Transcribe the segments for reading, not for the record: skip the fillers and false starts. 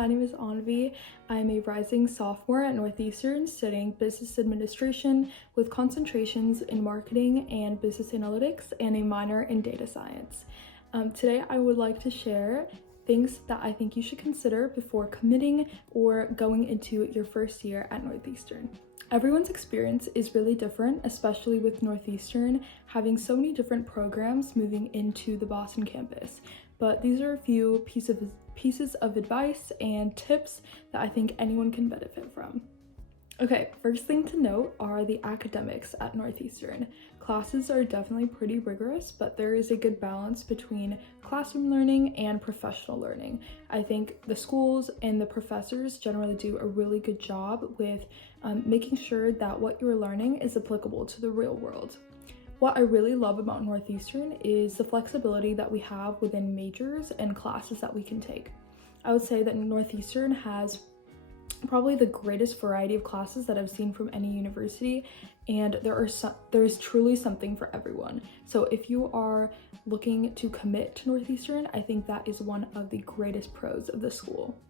my name is Anvi. I'm a rising sophomore at Northeastern studying business administration with concentrations in marketing and business analytics and a minor in data science. Today I would like to share things that I think you should consider before committing or going into your first year at Northeastern. Everyone's experience is really different, especially with Northeastern having so many different programs moving into the Boston campus. But these are a few pieces of advice and tips that I think anyone can benefit from. Okay, first thing to note are the academics at Northeastern. Classes are definitely pretty rigorous, but there is a good balance between classroom learning and professional learning. I think the schools and the professors generally do a really good job with making sure that what you're learning is applicable to the real world. What I really love about Northeastern is the flexibility that we have within majors and classes that we can take. I would say that Northeastern has probably the greatest variety of classes that I've seen from any university, and there is truly something for everyone. So if you are looking to commit to Northeastern, I think that is one of the greatest pros of the school.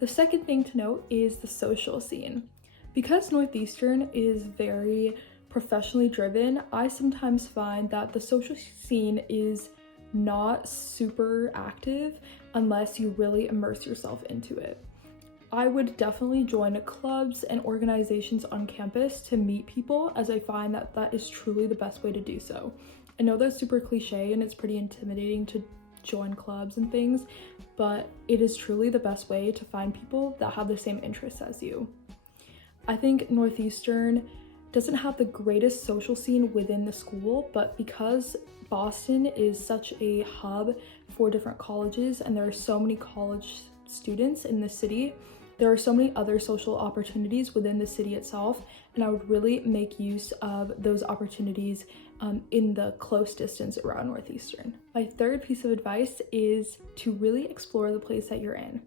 The second thing to note is the social scene. Because Northeastern is very professionally driven, I sometimes find that the social scene is not super active unless you really immerse yourself into it. I would definitely join clubs and organizations on campus to meet people, as I find that that is truly the best way to do so. I know that's super cliche and it's pretty intimidating to join clubs and things, but it is truly the best way to find people that have the same interests as you. I think Northeastern doesn't have the greatest social scene within the school, but because Boston is such a hub for different colleges and there are so many college students in the city, there are so many other social opportunities within the city itself, and I would really make use of those opportunities in the close distance around Northeastern. My third piece of advice is to really explore the place that you're in.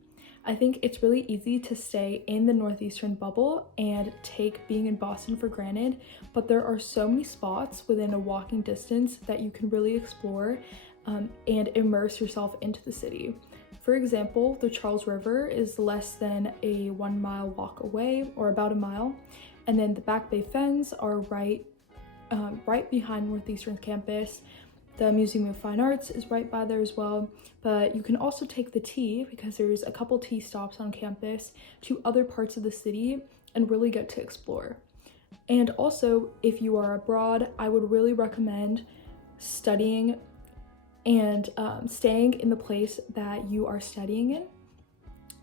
I think it's really easy to stay in the Northeastern bubble and take being in Boston for granted, but there are so many spots within a walking distance that you can really explore and immerse yourself into the city. For example, the Charles River is less than a 1 mile walk away, or about a mile, and then the Back Bay Fens are right behind Northeastern's campus. The Museum of Fine Arts is right by there as well, but you can also take the T, because there's a couple T stops on campus, to other parts of the city and really get to explore. And also, if you are abroad, I would really recommend studying and staying in the place that you are studying in.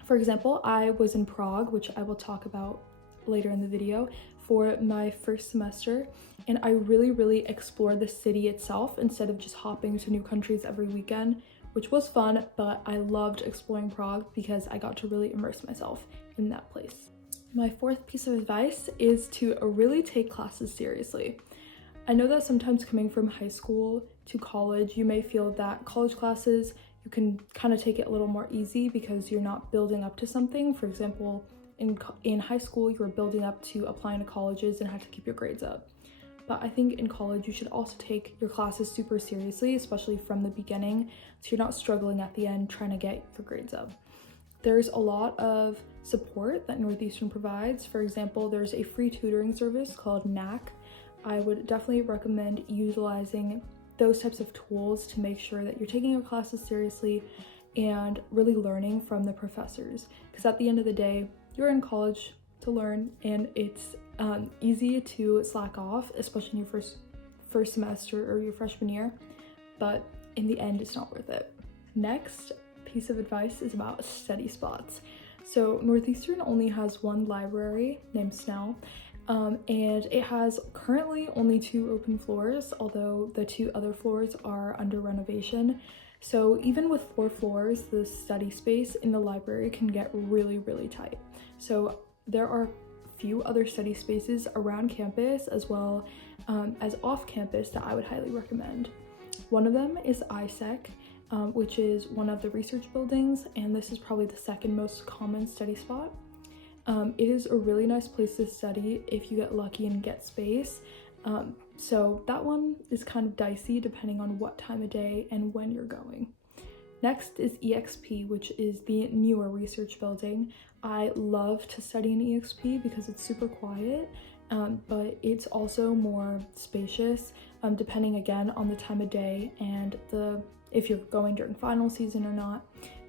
For example, I was in Prague, which I will talk about later in the video, for my first semester, and I really explored the city itself instead of just hopping to new countries every weekend, which was fun, but I loved exploring Prague because I got to really immerse myself in that place. My fourth piece of advice is to really take classes seriously. I know that sometimes coming from high school to college, you may feel that college classes, you can kind of take it a little more easy because you're not building up to something. For example, in high school, you were building up to applying to colleges and had to keep your grades up. But I think in college, you should also take your classes super seriously, especially from the beginning, so you're not struggling at the end trying to get your grades up. There's a lot of support that Northeastern provides. For example, there's a free tutoring service called NAC. I would definitely recommend utilizing those types of tools to make sure that you're taking your classes seriously and really learning from the professors. Because at the end of the day, you're in college to learn, and it's easy to slack off, especially in your first semester or your freshman year, but in the end, it's not worth it. Next piece of advice is about study spots. So Northeastern only has one library named Snell, and it has currently only 2 open floors, although the 2 other floors are under renovation. So even with 4 floors, the study space in the library can get really tight. So there are few other study spaces around campus as well as off campus that I would highly recommend. One of them is ISEC, which is one of the research buildings, and this is probably the second most common study spot. It is a really nice place to study if you get lucky and get space. So that one is kind of dicey depending on what time of day and when you're going. Next is EXP, which is the newer research building. I love to study in EXP because it's super quiet, but it's also more spacious, depending again on the time of day and if you're going during final season or not.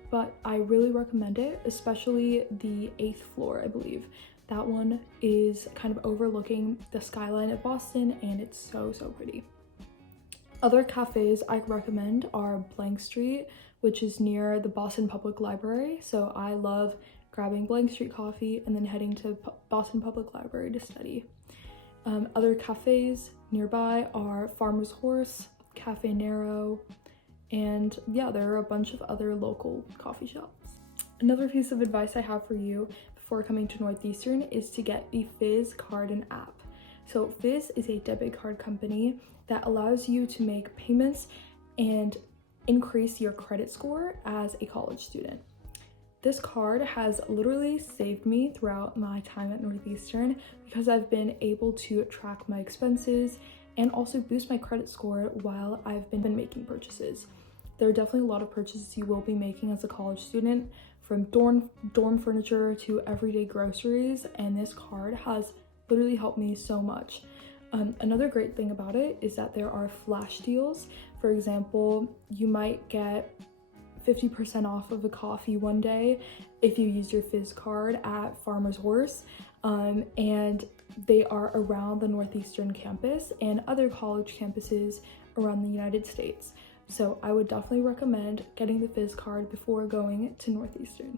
But I really recommend it, especially the 8th floor, I believe. That one is kind of overlooking the skyline of Boston, and it's so pretty. Other cafes I recommend are Blank Street, which is near the Boston Public Library. So I love grabbing Blank Street coffee and then heading to Boston Public Library to study. Other cafes nearby are Farmer's Horse, Cafe Nero, and yeah, there are a bunch of other local coffee shops. Another piece of advice I have for you before coming to Northeastern is to get the Fizz Card and app. So Fizz is a debit card company that allows you to make payments and increase your credit score as a college student. This card has literally saved me throughout my time at Northeastern because I've been able to track my expenses and also boost my credit score while I've been making purchases. There are definitely a lot of purchases you will be making as a college student, from dorm furniture to everyday groceries, and this card has literally helped me so much. Another great thing about it is that there are flash deals. For example, you might get 50% off of a coffee one day if you use your Fizz card at Farmer's Horse, and they are around the Northeastern campus and other college campuses around the United States. So I would definitely recommend getting the Fizz card before going to Northeastern.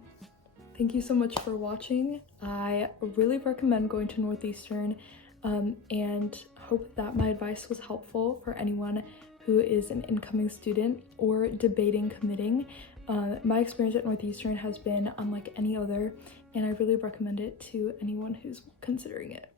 Thank you so much for watching. I really recommend going to Northeastern, and hope that my advice was helpful for anyone who is an incoming student or debating committing. My experience at Northeastern has been unlike any other, and I really recommend it to anyone who's considering it.